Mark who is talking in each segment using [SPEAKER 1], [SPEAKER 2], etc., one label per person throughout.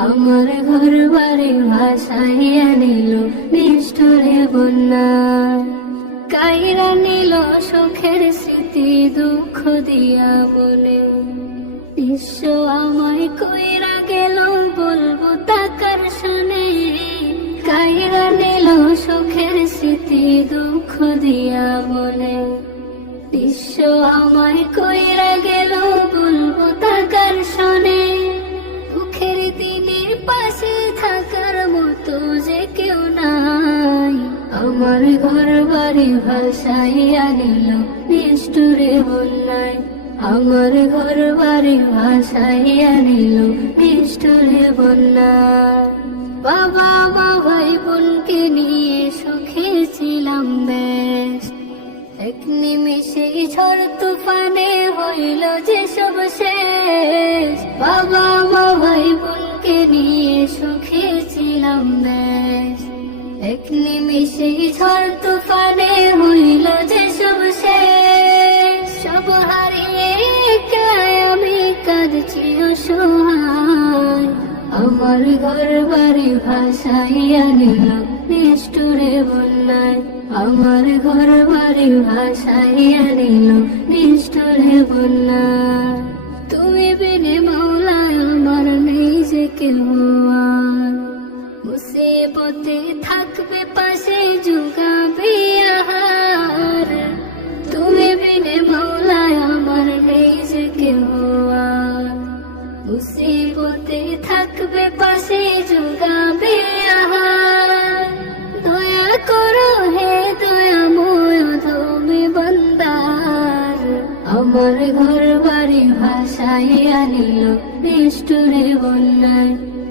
[SPEAKER 1] আমার ঘর বাড়ি ভাসাইয়া নিল নিষ্ঠুরে বন্যায় কাইরা নিল সুখের স্মৃতি, দুঃখ দিয়া বলে বিশ্ব আমায় কইরা গেল, বলব তাকার শুনে কাইরা নিল সুখের স্মৃতি, দুঃখ দিয়া বলে বিশ্ব আমায় কইরা গেল বাড়ি ভাসাইয়া নিল নিষ্ঠুরে বন্যায়। আমার ঘর বাড়ি ভাসাইয়া নিল নিষ্ঠুরে বন্যায়। বাবা মা ভাই বোনকে নিয়ে সুখে ছিলাম বেশ। এক নিমিষে ঝড় তুফানে হইল যে সব শেষ। বাবা মা ভাই বোনকে নিয়ে সুখে ছিলাম বেশ। নিমিষে ঝড় তুফানে হইল যে সব শেষ। সব হারিয়ে আমি কাঁদছি অসহায়। আমার ঘর বাড়ি ভাসাইয়া নিল নিষ্ঠুরে বন্যায়। আমার ঘর বাড়ি ভাসাইয়া নিল নিষ্ঠুরে বন্যায়। তুমি বিনে মৌলায় আমার নেই যে কেউ মুসিবতে থাকবে পাশে যুগাবে আহার তুমি বিনে মৌলায় আমার নেই যে কেউ মুসিবতে থাকবে পাশে যুগাবে আমার ঘর বাড়ি ভাসাইয়া নিল নিষ্ঠুরে বন্যায়।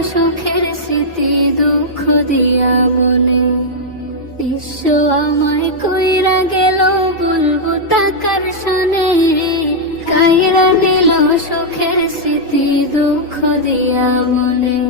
[SPEAKER 1] সুখের স্মৃতি, দুঃখ দিয়া মনে। বিশ্ব আমায় কইরা গেল, বলব তাকার শোনে কাইরা নিল সুখের স্মৃতি, দুঃখ দিয়া মনে।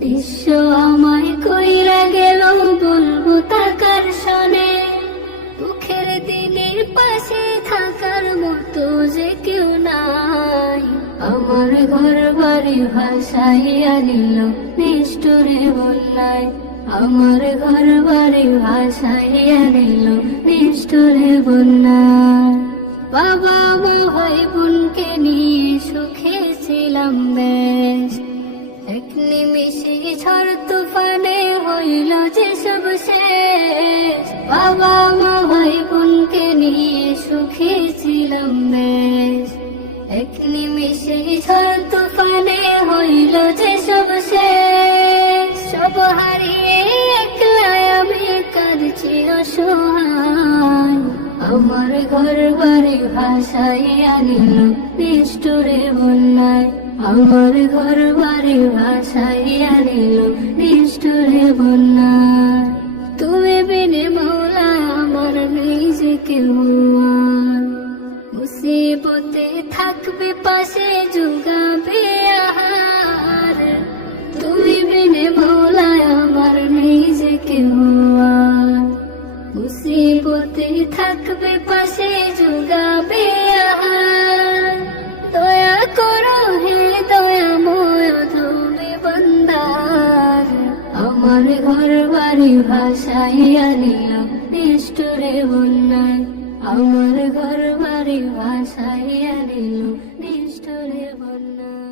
[SPEAKER 1] বিশ্ব আমায় কইরা গেল, বলব তাকার শোনে দুঃখের দিনের পাশে থাকার মতো যে কেউ নাই। আমার ঘর বাড়ি ভাসাইয়া নিষ্ঠুরে বন্যায়। আমার ঘর বাড়ি ভাসাইয়া নিষ্ঠুরে বাবা মা ভাই বোনকে নিয়ে সুখে ছিলাম বেশ। এক নিমিষে ঝড় তুফানে হইল যে সব শেষ। বাবা মা বোনকে নিয়ে সুখে ছিলাম বেশ অসহায় আমার ঘর বাড়ি ভাসাইয়া নিল নিষ্ঠুরে বন্যায়। আমার ঘর বাড়ি ভাসাইয়া নিল নিষ্ঠুরে বন্যায়। তুমি বিনে মৌলা আমার নিজে কেউ আর মুসিবতে থাকবে পাশে ভাষায় আনিলাম নিষ্ঠুরে বন্যায়। আমার ঘর বাড়ি ভাষায় আনিল নিষ্ঠুরে বন্যায়।